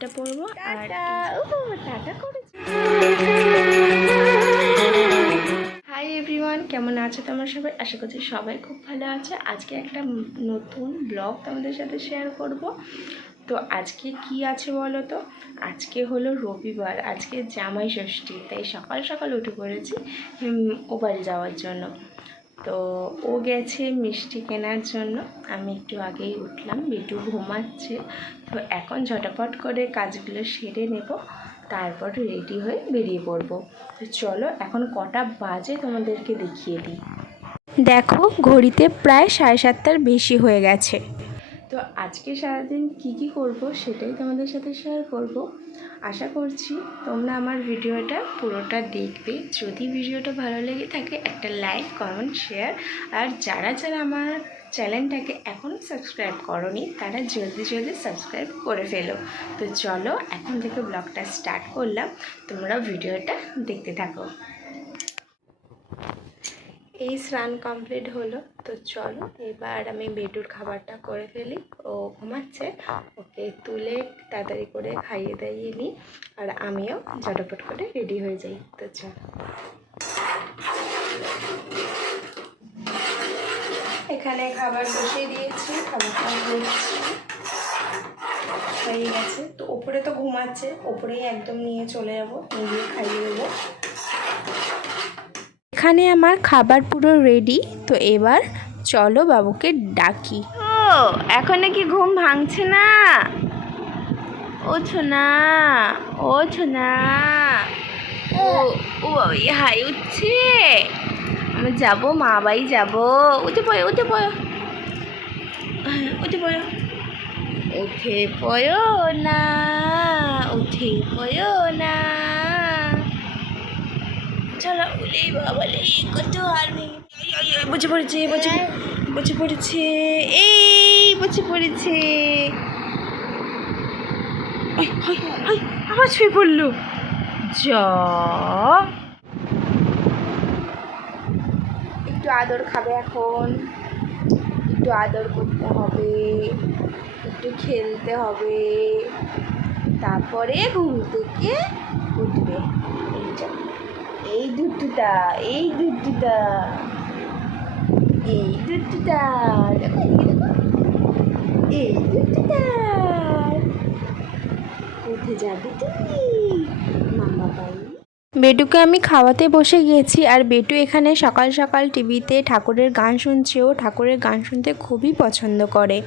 কানেরটা পরবো আর টাটা। করেছি। হাই এভরিওয়ান কেমন আছো তোমার সবাই? আশা করছি সবাই খুব ভালো আছে। আজকে একটা নতুন ব্লগ তোমাদের সাথে শেয়ার করব। তো আজকে কি আছে বলো তো? আজকে হলো রবিবার আজকে জামাই ষষ্ঠী তাই সকাল সকাল উঠে পড়েছি ও বাড়ি যাওয়ার জন্য। তো ও গেছে মিষ্টি কেনার জন্য। আমি একটু আগেই উঠলাম, বিটু ঘুমাচ্ছে। তো এখন ঝটাপট করে কাজগুলো সেরে নেব, তারপর রেডি হয়ে বেরিয়ে পড়ব। তো চলো, এখন কটা বাজে তোমাদেরকে দেখিয়ে দিই। দেখো, ঘড়িতে প্রায় সাড়ে সাতটার বেশি হয়ে গেছে। তো আজকে সারাদিন কি কি করব সেটাই তোমাদের সাথে শেয়ার করব। আশা করছি তোমরা আমার ভিডিওটা পুরোটা দেখবে। যদি ভিডিওটা ভালো লেগে থাকে একটা লাইক কমেন্ট শেয়ার আর যারা যারা আমার চ্যানেলটাকে এখনও সাবস্ক্রাইব করনি, তারা জলদি জলদি সাবস্ক্রাইব করে ফেলো। তো চলো, এখন থেকে ব্লগটা স্টার্ট করলাম। তোমরা ভিডিওটা দেখতে থাকো। এই স্নান কমপ্লিট হলো, তো চলো এবার আমি বেডুর খাবারটা করে ফেলি। ও ঘুমাচ্ছে, ওকে তুলে তাড়াতাড়ি করে খাইয়ে দাইয়ে নিই, আর আমিও ঝটপট করে রেডি হয়ে যাই, তো চলো। এখানে খাবার বসিয়ে দিয়েছি খাবারটা হয়ে গেছে, তো ওপরে তো ঘুমাচ্ছে, ওপরেই একদম নিয়ে চলে যাব, নিয়ে খাইয়ে দেবো। এখানে আমার খাবার পুরো রেডি তো এবার চলো বাবুকে ডাকি। ও, এখন নাকি ঘুম ভাঙছে না? ওঠো না ওঠো না। ও ও হাই উঠছে। আমি যাব, মা বাড়ি যাব। উঠে পড়ো উঠে পড়ো। উঠে পড়ো। উঠে পড়ো না, উঠে পড়ো না। বাবালে কত আর পড়েছে পড়েছে এই পড়েছে। আবার পড়ল। যা। একটু আদর খাবে এখন। একটু আদর করতে হবে। একটু খেলতে হবে। তারপরে ঘুম থেকে উঠবে। দুধটা এই দুধটা। এই দেখো এই দুধটা। উঠে যাবে তুমি মামা বাড়ি? বেটুকে আমি খাওয়াতে বসে গিয়েছি আর বেটু এখানে সকাল সকাল টিভিতে ঠাকুরের গান শুনছে। ও ঠাকুরের গান শুনতে খুবই পছন্দ করে।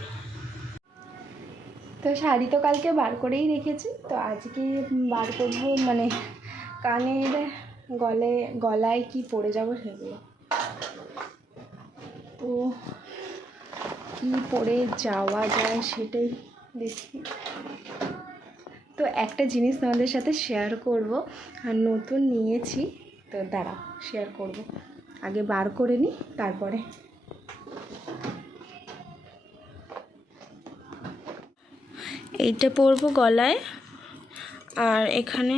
তো শাড়ি তো কালকে বার করেই রেখেছি। তো আজকে বার করব মানে কানের গলে, গলায় কি পরে যাব সেগুলো। তো কি পরে যাওয়া যায় সেটাই দেখি তো একটা জিনিস তোমাদের সাথে শেয়ার করব, আর নতুন নিয়েছি, তো দাঁড়াও শেয়ার করব। আগে বার করে নিই তারপরে। এইটা পরবো গলায়, আর এখানে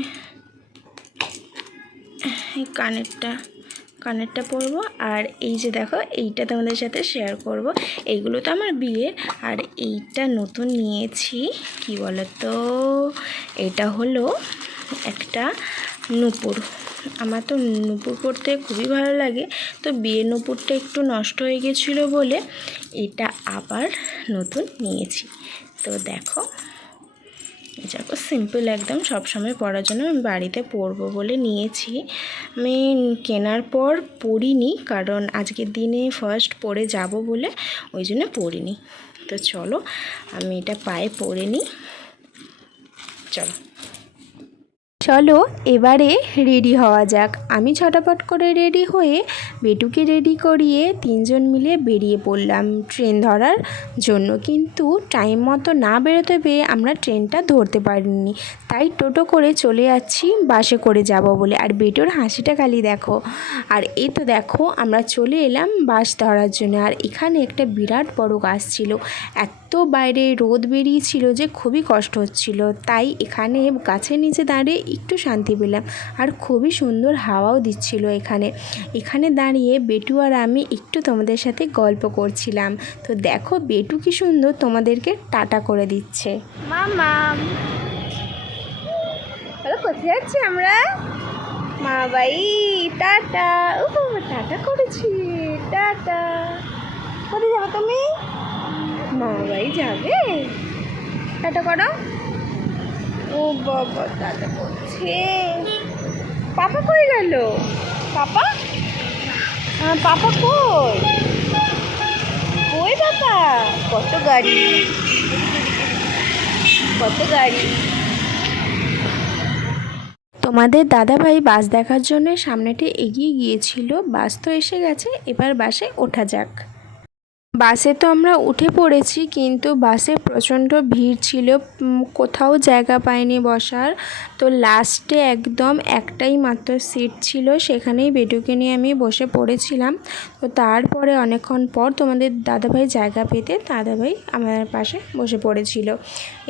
এই কানেরটা কানেরটা পরবো। আর এই যে দেখো, এইটা তোমাদের সাথে শেয়ার করব। এইগুলো তো আমার বিয়ের। আর এইটা নতুন নিয়েছি, কি বলো তো এটা হলো একটা নূপুর। আমার তো নূপুর পরতে খুবই ভালো লাগে। তো বিয়ের নূপুরটা একটু নষ্ট হয়ে গেছিল বলে এটা আবার নতুন নিয়েছি। তো দেখো। দেখো সিম্পল একদম সবসময় পড়ার জন্য আমি বাড়িতে পরবো বলে নিয়েছি। আমি কেনার পর পড়িনি কারণ আজকের দিনে ফার্স্ট পরে যাব বলে ওই জন্য পড়িনি তো চলো, আমি এটা পায়ে পড়ে নিই। চলো। চলো এবারে রেডি হওয়া যাক। আমি ছটাপট করে রেডি হয়ে বেটুকে রেডি করিয়ে তিনজন মিলে বেরিয়ে পড়লাম ট্রেন ধরার জন্য। কিন্তু টাইম মতো না বেরোতে পেয়ে আমরা ট্রেনটা ধরতে পারিনি। তাই টোটো করে চলে যাচ্ছি বাসে করে যাব বলে। আর বেটুর হাসিটা খালি দেখো। আর এই তো দেখো, আমরা চলে এলাম বাস ধরার জন্য। আর এখানে একটা বিরাট বড় গাছ ছিল। এত বাইরে রোদ বেরিয়েছিল যে খুবই কষ্ট হচ্ছিল। তাই এখানে গাছের নিচে দাঁড়িয়ে একটু শান্তি পেলাম আর খুবই সুন্দর হাওয়াও দিচ্ছিল এখানে। এখানে দাঁড়িয়ে বেটু আর আমি একটু তোমাদের সাথে গল্প করছিলাম। তো দেখো বেটু কি সুন্দর তোমাদেরকে টাটা করে দিচ্ছে। মামা। কোথায় যাচ্ছি আমরা? মা বাই টাটা। ও টাটা করেছি, টাটা। কোথায় তুমি? মা বাই যাবে? টাটা করো। ও বাবা টাটা করছে। পাপা কই গেল? পাপা? আহ, পাপা কই? কই বাবা কত গাড়ি? কত গাড়ি? তোমাদের দাদাভাই বাস দেখার জন্য সামনেটি এগিয়ে গিয়েছিল। বাস তো এসে গেছে এবার বাসে ওঠা যাক। বাসে তো আমরা উঠে পড়েছি, কিন্তু বাসে প্রচণ্ড ভিড় ছিল কোথাও জায়গা পাইনি বসার। তো লাস্টে একদম একটাই মাত্র সিট ছিল, সেখানেই বেটুকে নিয়ে আমি বসে পড়েছিলাম। তো তারপরে অনেকক্ষণ পর তোমাদের দাদাভাই জায়গা পেতে দাদাভাই আমার পাশে বসে পড়েছিল।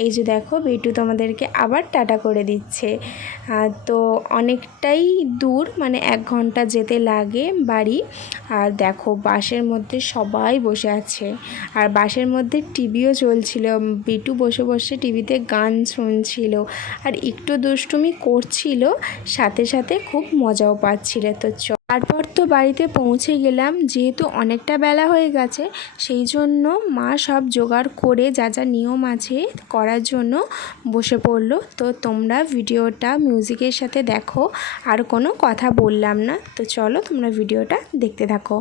এই যে দেখো, বেটু তোমাদেরকে আবার টাটা করে দিচ্ছে। তো অনেকটাই দূর মানে এক ঘণ্টা যেতে লাগে বাড়ি। আর দেখো, বাসের মধ্যে সবাই বসে আছে। আর বাসের মধ্যে টিভিও চলছিল। বিটু বসে বসে টিভিতে গান শুনছিল। আর একটু দুষ্টুমি করছিল, সাথে সাথে খুব মজাও পাচ্ছিল। তো চ, তারপর তো বাড়িতে পৌঁছে গেলাম। যেহেতু অনেকটা বেলা হয়ে গেছে, সেই জন্য মা সব জোগাড় করে যা যা নিয়ম আছে করার জন্য বসে পড়ল। তো তোমরা ভিডিওটা মিউজিকের সাথে দেখো, আর কোনো কথা বললাম না। তো চলো তোমরা ভিডিওটা দেখতে থাকো।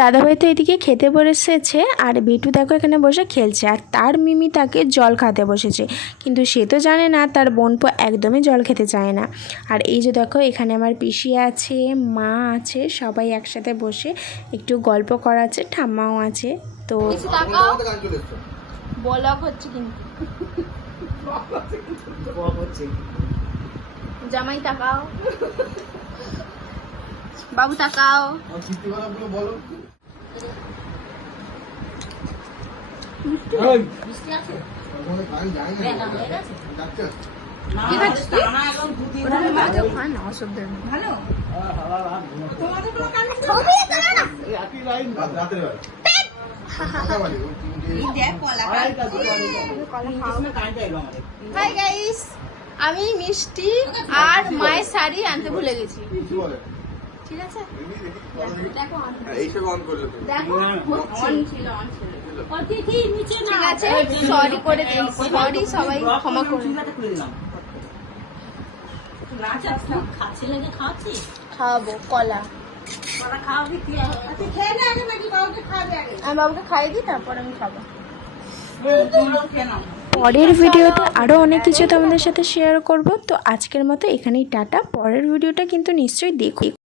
দাদাভাই তো এদিকে খেতে বসেছে আর বিটু দেখো এখানে বসে খেলছে আর তার মিমি তাকে জল খাতে বসেছে। কিন্তু সে তো জানে না তার বোনপো একদমই জল খেতে চায় না। আর এই যে দেখো এখানে আমার পিসি আছে মা আছে সবাই একসাথে বসে একটু গল্প করাচ্ছে ঠাম্মাও আছে। তো বলক হচ্ছে কিন্তু। জামাই তাকাও। বাবু তাকাও। আমি মিষ্টি আর মায়ের শাড়ি আনতে ভুলে গেছি। ঠিক আছে? দেখো এইসব অন করল তো। দেখো অন ছিল অন ছিল। ঠিক আছে সরি করে সরি সবাই ক্ষমা করুন খাওয়াবো কলা আমি বাবুকে খাইয়ে দিই তারপর আমি খাব। পরের ভিডিওতে আরও অনেক কিছু তোমাদের সাথে শেয়ার করব তো আজকের মতো এখানেই টাটা। পরের ভিডিওটা কিন্তু নিশ্চয়ই দেখো।